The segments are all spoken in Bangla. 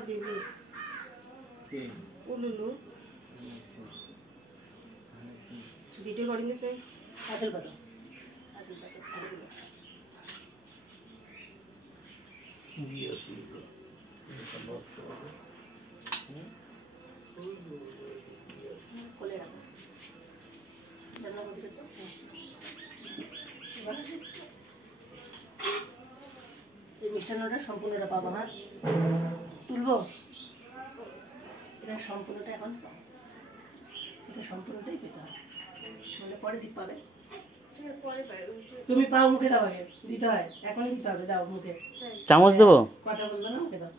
बेबी उलुलु वीडियो रिकॉर्डिंग से आजल बतो जी ओके कोले रखो जरा मुझे तो এই মিষ্টান্নটা সম্পূর্ণটা পাবো না তুলবো এটা সম্পূর্ণটা এখন এটা সম্পূর্ণটাই পেতে হবে মানে পরে দিতে পাবে তুমি পাও মুখে দাও আগে দিতে হয় এখনই দিতে হবে দাও মুখে চামচ দেবো কথা বলবো না মুখে দাও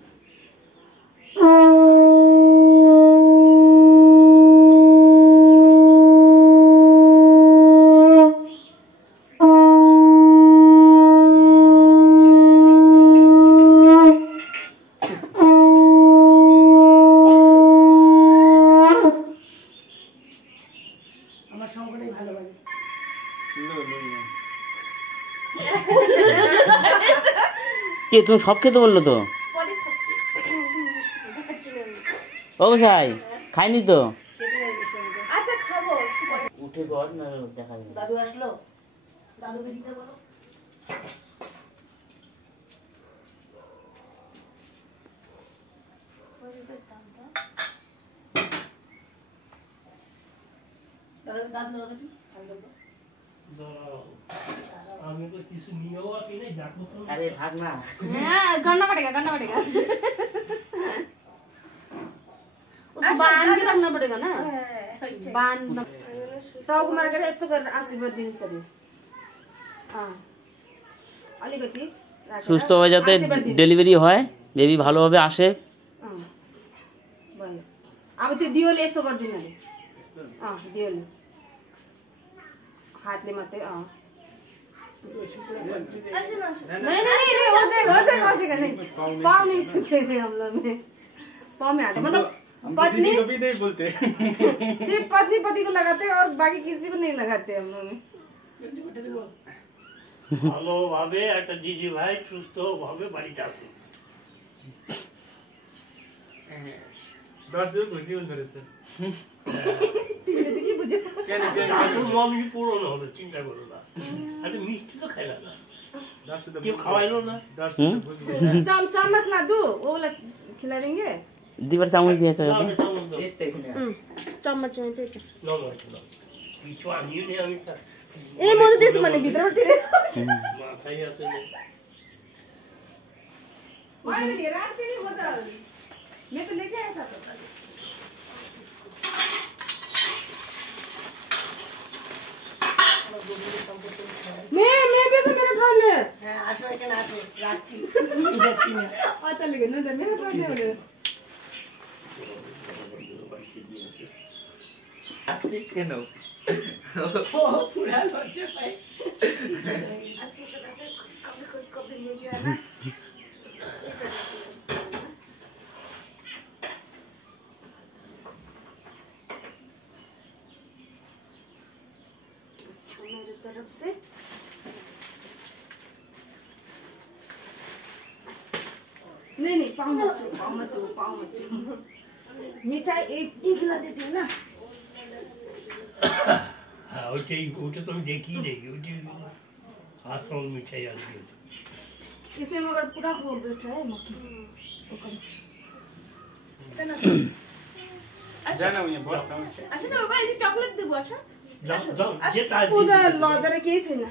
কে তুমি সব খেতে বললো তো ও সাই খাইনি তো আচ্ছা খাবো উঠে কর না দেখা যাবে দাদু আসলো দাদুকে দিতে বলো दादू আমি তো কিছু নিয়েও আসি নাই দেখো তো আরে ভাগ না हां करना पड़ेगा उसको बांध के रखना पड़ेगा ना बांध सब मार के यस्तो गरेर आशीर्वाद दिनु पर्यो अलिकति সুস্থ হয়ে যাতে ডেলিভারি হয় বেবি ভালোভাবে আসে भयो अब त्यो दियोले यस्तो गर्दिन नि दियोले हातले मात्रै नहीं हो जाएगा नहीं पाँव नहीं छूते हैं हम लोग में पाँव में आते मतलब पत्नी कभी नहीं बोलते सिर्फ पति को लगाते और बाकी किसी को नहीं लगाते हम लोग में ভালো ভাবে একটা দিদি ভাই সুস্থ ভাবে বাড়িতে আসে दर्शक खुशी हुन रहेछ तिमीले चाहिँ के बुझ्यौ मम्मी पुरानो हो चिन्ता गर्नु ना अनि मिष्टी त खाइला ना दर्शक त्यो खवाइलो ना दर्शक बुझ गए चम्मच ना दो वो वाला खिला देंगे दिबर चामच दिए तो चम्मच चाहिँ त्यही त ल पिछो हामी नि अनि त ए म त त्यसो भने भित्रबाट माथै आछ नि मैले त रात पनि हो त मैं तो लेके आया था मैं भी तो मेरा फ्रेंड है आशा के नाते राखी जाती है आता लेकिन ना मेरा फ्रेंड है आस्तिक के नो ओ पूरा लज्जा पाए अच्छी तरह से खुशखबरी मिल गया ना मेरी तरफ से नहीं पाँव मत छू मिठाई एक गिला देती हूँ ना हाँ ওটা তো আমি দেখি নেই ওটি আসল মিঠাই আসবে इसमें मगर पूरा वो बैठा है मक्खी जाना उहाँ बस्छ अच्छा ना बाबा यदि चकलेट देबो अच्छा जे ताज उधर लजर केही छैन